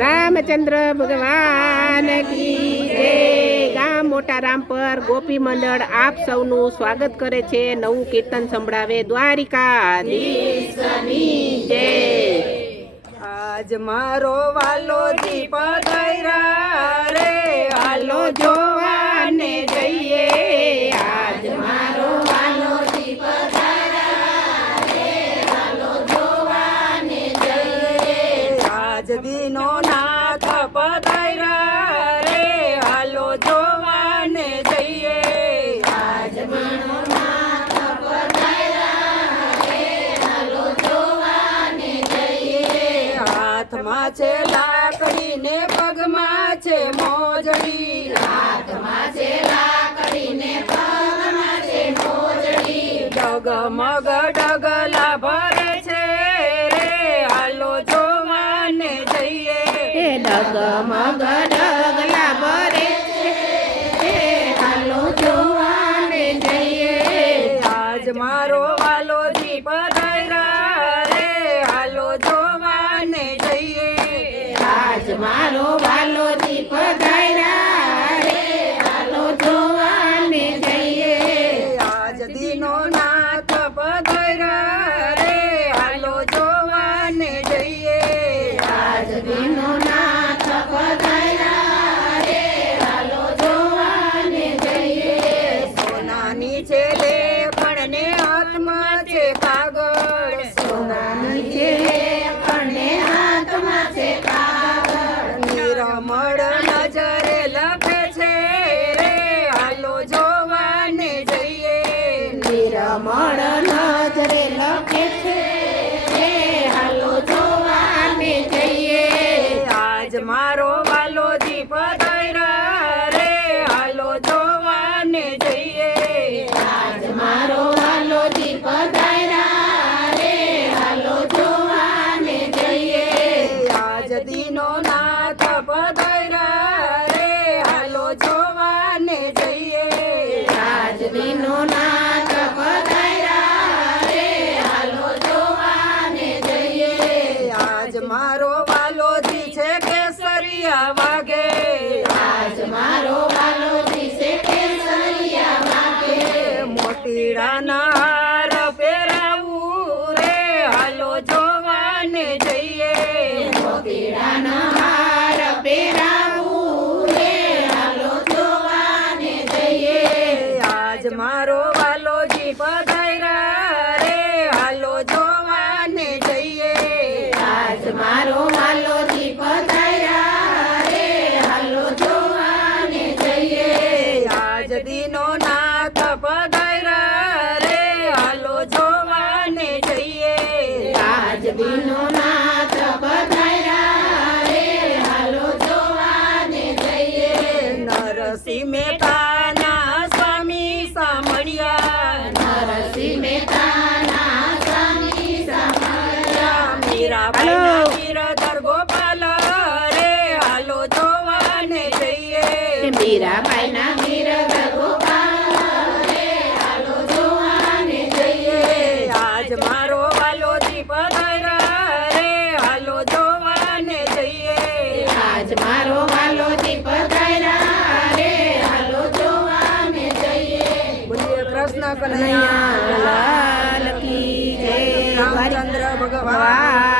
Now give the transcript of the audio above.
રામચંદ્ર ભગવાન કી જય. ગામ મોટા રામ પર ગોપી મંડળ આપ સૌનું સ્વાગત કરે છે. નવું કીર્તન સંભળાવે દ્વારિકા જય. આજ મારો વાલો દીપ નાથ પધાર્યા રે હાલો જોવાને જઈએ. આજ હાથમાં છે લાકડી ને પગમાં છે મોજડી. હાથમાં છે લાકડી ને પગમાં છે મોજડી. ડગમગ ડગલા ડગમગ ડગલા ભરે છે હાલો જોવાને જઈએ આજ મારો વાલો દીપ રે. હાલો જોવાને જઈએ. આજ મારો વાલો ધાર્યા રે. હાલો જોવાને જઈએ. આજ દિનો નિરમળ નજરે લખે છે હાલો જઈએ. આજ મારો વાલો દીપ રે, હાલો જઈએ. મારો વાલો દીપ રે જઈએ. આજ દીનો કેસરિયા વાગે. આજ મારો વાલો દિશે કેસરિયા વાગે. મોતીડાના આજ મારો વાલો પધાર રે જોવાને જઈએ. આજ મારો વાલો પધાર રે જોવાને જઈએ. બોલીએ કૃષ્ણ કલ્યાણ લાલ કી રામચંદ્ર ભગવાન.